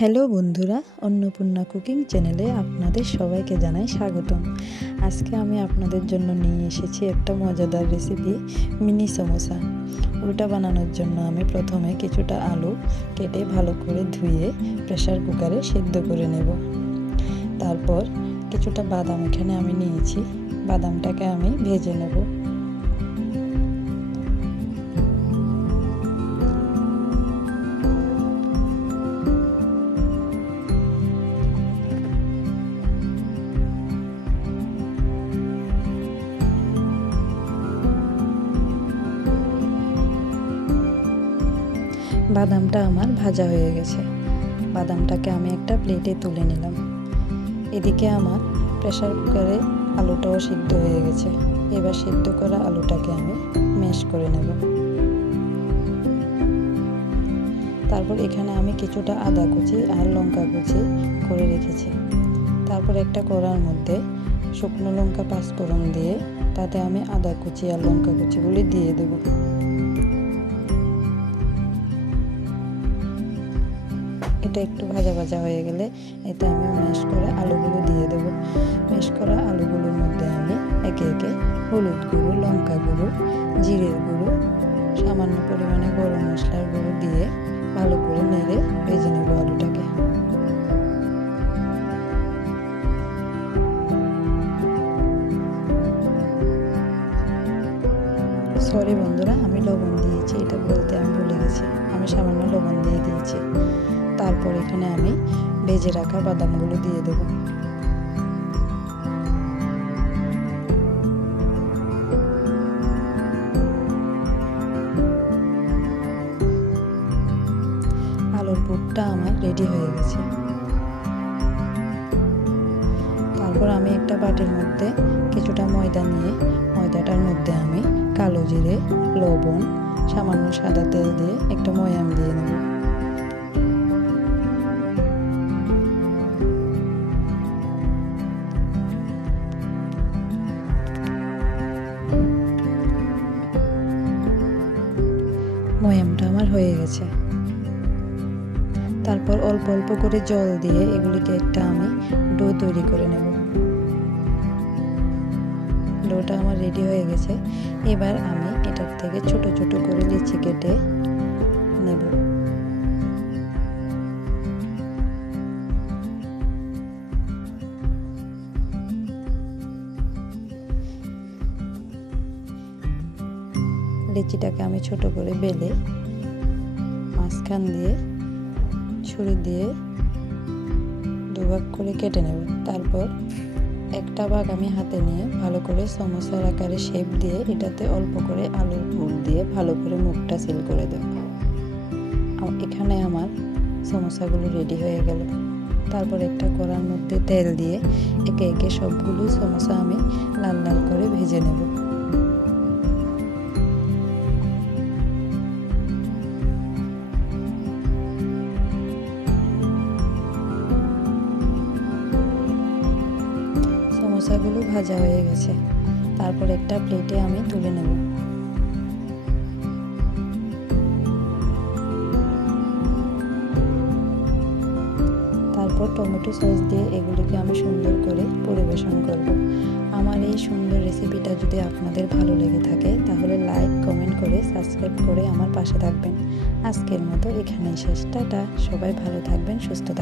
Hello বন্ধুরা, Annapurna cooking চ্যানেলে আপনাদের সবাইকে জানাই স্বাগতম। আজকে আমি আপনাদের জন্য নিয়ে এসেছি একটা মজাদার রেসিপি, মিনি সমোসা। ওটা বানানোর জন্য আমি প্রথমে কিছুটা আলু কেটে ভালো করে ধুয়ে প্রেসার কুকারে সেদ্ধ করে নেব। তারপর কিছুটা বাদাম এখানে আমি নিয়েছি, বাদামটাকে আমি ভেজে নেব। বাদামটা আমার ভাজা হয়ে গেছে। বাদামটাকে আমি একটা প্লেটে তুলে নিলাম। এদিকে আমার প্রেসার কুকারে আলুটাও সিদ্ধ হয়ে গেছে। এবার সিদ্ধ করা আলুটাকে আমি ম্যাশ করে নেব। তারপর এখানে আমি কিছুটা আদা কুচি আর লঙ্কা কুচি করে রেখেছি। তারপর একটা কড়ার মধ্যে শুকনো লঙ্কা পাঁচফোড়ন দিয়ে তাতে আমি আদা কুচি আর লঙ্কা কুচিগুলি দিয়ে দেব। এটা একটু ভাজা ভাজা হয়ে গেলে এতে আমি ম্যাশ করা আলুগুলো দিয়ে দেব। ম্যাশ করা আলুগুলোর মধ্যে আমি একে একে হলুদ গুঁড়ো, লঙ্কা গুঁড়ো, জিরের গুঁড়ো, সামান্য পরিমাণে গরম মশলার গুঁড়ো দিয়ে ভালো করে নেড়ে ভেজে নেব আলুটাকে। সরি বন্ধুরা, আমি লবণ দিয়েছি, এটা বলতে আমি ভুলে গেছি। আমি সামান্য লবণ দিয়ে দিয়েছি। তারপর এখানে আমি ভেজে রাখা বাদামগুলো দিয়ে দেব। আলুর পুরটা আমার রেডি হয়ে গেছে। তারপর আমি একটা বাটির মধ্যে কিছুটা ময়দা নিয়ে ময়দাটার মধ্যে আমি কালো জিরে, লবণ, সামান্য সাদা তেল দিয়ে একটা ময়াম দিয়ে নেব। ময়ামটা আমার হয়ে গেছে। তারপর অল্প অল্প করে জল দিয়ে এগুলিকে একটা আমি ডো তৈরি করে নেব। ডোটা আমার রেডি হয়ে গেছে। এবার আমি এটার থেকে ছোট ছোট করে লিচি কেটে নেব। লিচিটাকে আমি ছোট করে বেলে মাঝখান দিয়ে ছুরি দিয়ে দুভাগ করে কেটে নেব। তারপর একটা ভাগ আমি হাতে নিয়ে ভালো করে সমোসার আকারে শেপ দিয়ে এটাতে অল্প করে আলুর পুর দিয়ে ভালো করে মুখটা সিল করে দেব। এখানে আমার সমোসাগুলো রেডি হয়ে গেল। তারপর একটা কড়ার মধ্যে তেল দিয়ে একে একে সবগুলো সমোসা আমি লাল লাল করে ভেজে নেব। সমোসাগুলো ভাজা হয়ে গেছে। তারপর একটা প্লেটে আমি তুলে নেব। তারপর টমেটো সস দিয়ে এগুলিকে আমি সুন্দর করে পরিবেশন করব। আমার এই সুন্দর রেসিপিটা যদি আপনাদের ভালো লেগে থাকে তাহলে লাইক, কমেন্ট করে সাবস্ক্রাইব করে আমার পাশে থাকবেন। আজকের মতো এখানেই শেষ। টাটা। সবাই ভালো থাকবেন, সুস্থ থাকবেন।